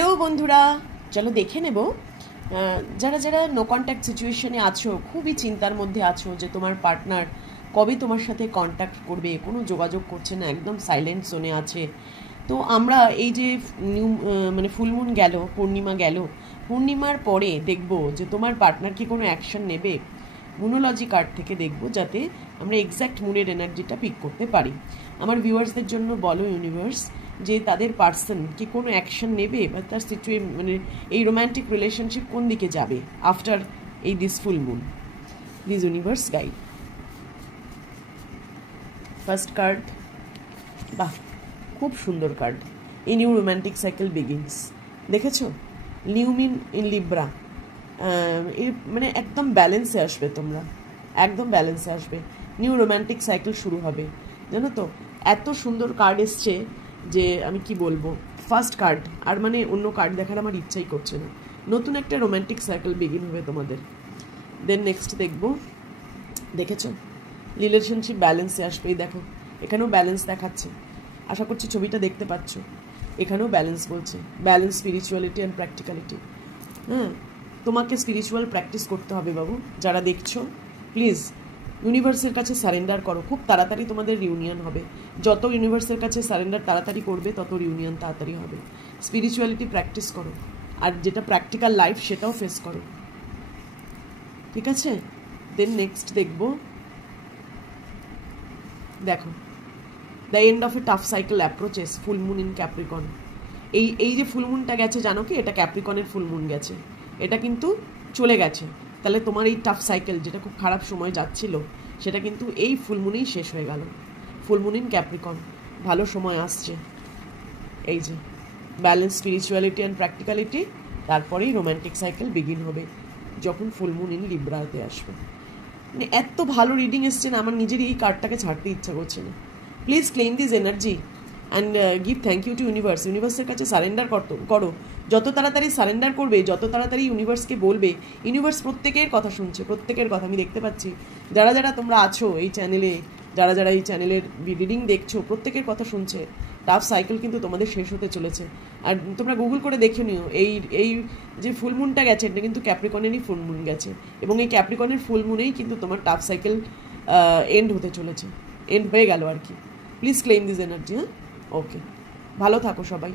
Hello বন্ধুরা, চলো দেখে নেব যারা যারা নো কন্ট্যাক্ট সিচুয়েশনে আছো, খুবই চিন্তার মধ্যে আছো যে তোমার পার্টনার কবে তোমার সাথে কন্ট্যাক্ট করবে, কোনো যোগাযোগ করছে না, একদম সাইলেন্ট জোনে আছে। তো আমরা এই যে মানে ফুলমুন গেল, পূর্ণিমা গেল, পূর্ণিমার পরে দেখব যে তোমার পার্টনার কি কোনো অ্যাকশন নেবে। মুনোলজি কার্ড থেকে দেখব যাতে আমরা এক্স্যাক্ট মুনের এনার্জিটা পিক করতে পারি। আমার ভিউয়ার্সদের জন্য বলো ইউনিভার্স যে তাদের পার্সন কি কোনো অ্যাকশন নেবে বা তার মানে এই রোম্যান্টিক রিলেশনশিপ কোন দিকে যাবে আফটার এই this full moon. Please universe guide. First card, বাহ খুব সুন্দর কার্ড। এই নিউ রোম্যান্টিক সাইকেল বিগিনস, দেখেছো? লিউমিন ইন লিব্রা, মানে একদম ব্যালেন্সে আসবে, তোমরা একদম ব্যালেন্সে আসবে, নিউ রোম্যান্টিক সাইকেল শুরু হবে। জানো তো এত সুন্দর কার্ড এসছে যে আমি কি বলবো। ফার্স্ট কার্ড, আর মানে অন্য কার্ড দেখার আমার ইচ্ছাই করছে না। নতুন একটা রোম্যান্টিক সাইকেল বিগিন হবে তোমাদের। দেন নেক্সট দেখবো, দেখেছো রিলেশনশিপ ব্যালেন্সে আসবে। এই দেখো এখানেও ব্যালেন্স দেখাচ্ছে, আশা করছি ছবিটা দেখতে পাচ্ছ। এখানেও ব্যালেন্স বলছে, ব্যালেন্স স্পিরিচুয়ালিটি অ্যান্ড প্র্যাকটিক্যালিটি। হ্যাঁ, তোমাকে স্পিরিচুয়াল প্র্যাকটিস করতে হবে বাবু। যারা দেখছো প্লিজ ইউনিভার্সের কাছে সারেন্ডার করো, খুব তাড়াতাড়ি তোমাদের রিউনিয়ন হবে। যত ইউনিভার্সের কাছে সারেন্ডার তাড়াতাড়ি করবে তত রিউনিয়ন তাড়াতাড়ি হবে। স্পিরিচুয়ালিটি প্র্যাকটিস করো, আর যেটা প্র্যাকটিক্যাল লাইফ সেটাও ফেস করো, ঠিক আছে? দেন নেক্সট দেখবো, দেখো the end of a tough cycle approaches, full moon in Capricorn. এই যে ফুলমুনটা গেছে জানো কি, এটা ক্যাপ্রিকনের ফুলমুন গেছে, এটা কিন্তু চলে গেছে। তাহলে তোমার এই টাফ সাইকেল যেটা খুব খারাপ সময় যাচ্ছিল সেটা কিন্তু এই ফুলমুনেই শেষ হয়ে গেল। ফুলমুন ইন ক্যাপ্রিকন, ভালো সময় আসছে। এই যে ব্যালেন্স স্পিরিচুয়ালিটি অ্যান্ড প্র্যাকটিক্যালিটি, তারপরেই রোম্যান্টিক সাইকেল বিগিন হবে যখন ফুলমুন ইন লিব্রাতে আসবে। মানে এত ভালো রিডিং এসছে না, আমার নিজেরই এই কার্ডটাকে ছাড়তে ইচ্ছা করছে না। Please claim this energy and give thank you to universe. ইউনিভার্সের কাছে সারেন্ডার করো। যত তাড়াতাড়ি সারেন্ডার করবে, যত তাড়াতাড়ি ইউনিভার্সকে বলবে, ইউনিভার্স প্রত্যেকের কথা শুনছে, প্রত্যেকের কথা আমি দেখতে পাচ্ছি। যারা যারা তোমরা আছো এই চ্যানেলে, যারা যারা এই চ্যানেলের রিডিং দেখছো, প্রত্যেকের কথা শুনছে। টাফ সাইকেল কিন্তু তোমাদের শেষ হতে চলেছে। আর তোমরা গুগল করে দেখে নিও, এই যে ফুলমুনটা গেছে এটা কিন্তু ক্যাপ্রিকনেরই ফুলমুন গেছে, এবং এই ক্যাপ্রিকনের ফুলমুনেই কিন্তু তোমার টাফ সাইকেল এন্ড হতে চলেছে, এন্ড হয়ে গেল আর কি। Please claim this energy. হ্যাঁ, ওকে, ভালো থাকো সবাই।